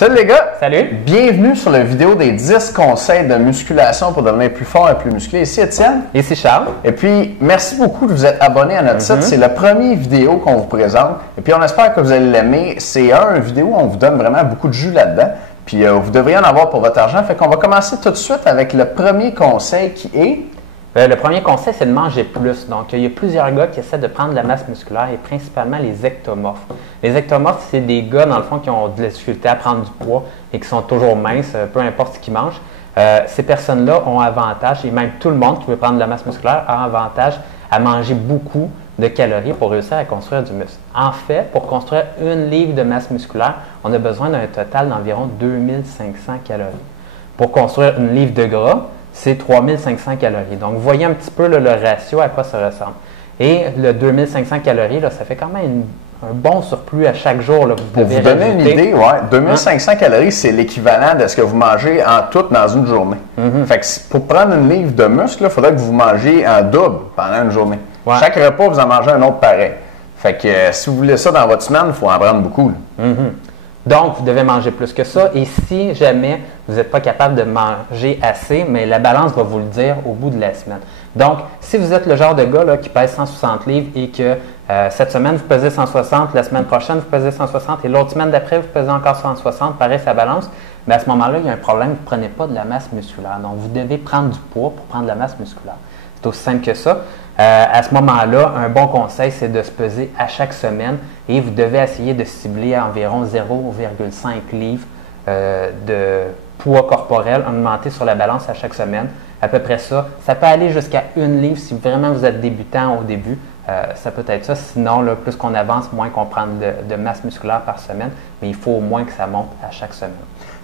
Salut les gars! Salut! Bienvenue sur la vidéo des 10 conseils de musculation pour devenir plus fort et plus musclé. Ici Étienne. Ici Charles. Et puis, merci beaucoup de vous être abonné à notre site. C'est la première vidéo qu'on vous présente. Et puis, on espère que vous allez l'aimer. C'est une vidéo où on vous donne vraiment beaucoup de jus là-dedans. Puis, vous devriez en avoir pour votre argent. Fait qu'on va commencer tout de suite avec le premier conseil qui est... Le premier conseil, c'est de manger plus. Donc, il y a plusieurs gars qui essaient de prendre de la masse musculaire et principalement les ectomorphes. Les ectomorphes, c'est des gars, dans le fond, qui ont de la difficulté à prendre du poids et qui sont toujours minces, peu importe ce qu'ils mangent. Ces personnes-là ont avantage, et même tout le monde qui veut prendre de la masse musculaire a avantage à manger beaucoup de calories pour réussir à construire du muscle. En fait, pour construire une livre de masse musculaire, on a besoin d'un total d'environ 2500 calories. Pour construire une livre de gras, c'est 3500 calories. Donc, vous voyez un petit peu là, le ratio à quoi ça ressemble. Et le 2500 calories, là, ça fait quand même un bon surplus à chaque jour. Là, pour vous donner une idée, 2500 calories, c'est l'équivalent de ce que vous mangez en tout dans une journée. Fait que pour prendre une livre de muscle, il faudrait que vous mangez en double pendant une journée. Ouais. Chaque repas, vous en mangez un autre pareil. Fait que si vous voulez ça dans votre semaine, il faut en prendre beaucoup. Donc, vous devez manger plus que ça. Et si jamais vous n'êtes pas capable de manger assez, mais la balance va vous le dire au bout de la semaine. Donc, si vous êtes le genre de gars là, qui pèse 160 livres et que cette semaine, vous pesez 160, la semaine prochaine, vous pesez 160 et l'autre semaine d'après, vous pesez encore 160, pareil, ça balance, mais à ce moment-là, il y a un problème, vous ne prenez pas de la masse musculaire. Donc, vous devez prendre du poids pour prendre de la masse musculaire. C'est aussi simple que ça. À ce moment-là, un bon conseil, c'est de se peser à chaque semaine et vous devez essayer de cibler à environ 0,5 livres de poids corporel augmenté sur la balance à chaque semaine. À peu près ça. Ça peut aller jusqu'à 1 livre si vraiment vous êtes débutant au début. Ça peut être ça. Sinon, là, plus qu'on avance, moins qu'on prend de masse musculaire par semaine. Mais il faut au moins que ça monte à chaque semaine.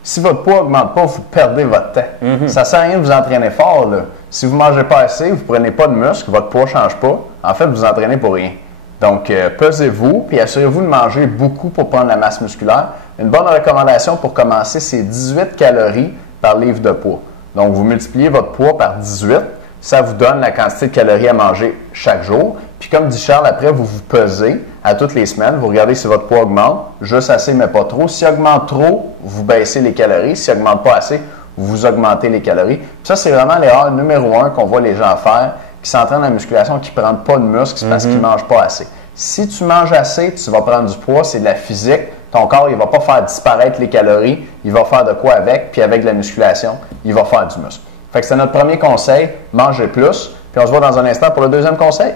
Si votre poids n'augmente pas, vous perdez votre temps. Ça ne sert à rien de vous entraîner fort. Là. Si vous ne mangez pas assez, vous ne prenez pas de muscle, votre poids ne change pas. En fait, vous entraînez pour rien. Donc, pesez-vous, puis assurez-vous de manger beaucoup pour prendre la masse musculaire. Une bonne recommandation pour commencer, c'est 18 calories par livre de poids. Donc, vous multipliez votre poids par 18. Ça vous donne la quantité de calories à manger chaque jour. Puis comme dit Charles, après, vous vous pesez à toutes les semaines. Vous regardez si votre poids augmente, juste assez, mais pas trop. S'il augmente trop, vous baissez les calories. S'il augmente pas assez, vous augmentez les calories. Puis ça, c'est vraiment l'erreur numéro 1 qu'on voit les gens faire, qui s'entraînent en musculation, qui ne prennent pas de muscle, c'est parce qu'ils ne mangent pas assez. Si tu manges assez, tu vas prendre du poids, c'est de la physique. Ton corps, il ne va pas faire disparaître les calories, il va faire de quoi avec, puis avec de la musculation, il va faire du muscle. Fait que c'est notre premier conseil, mangez plus. Puis on se voit dans un instant pour le deuxième conseil.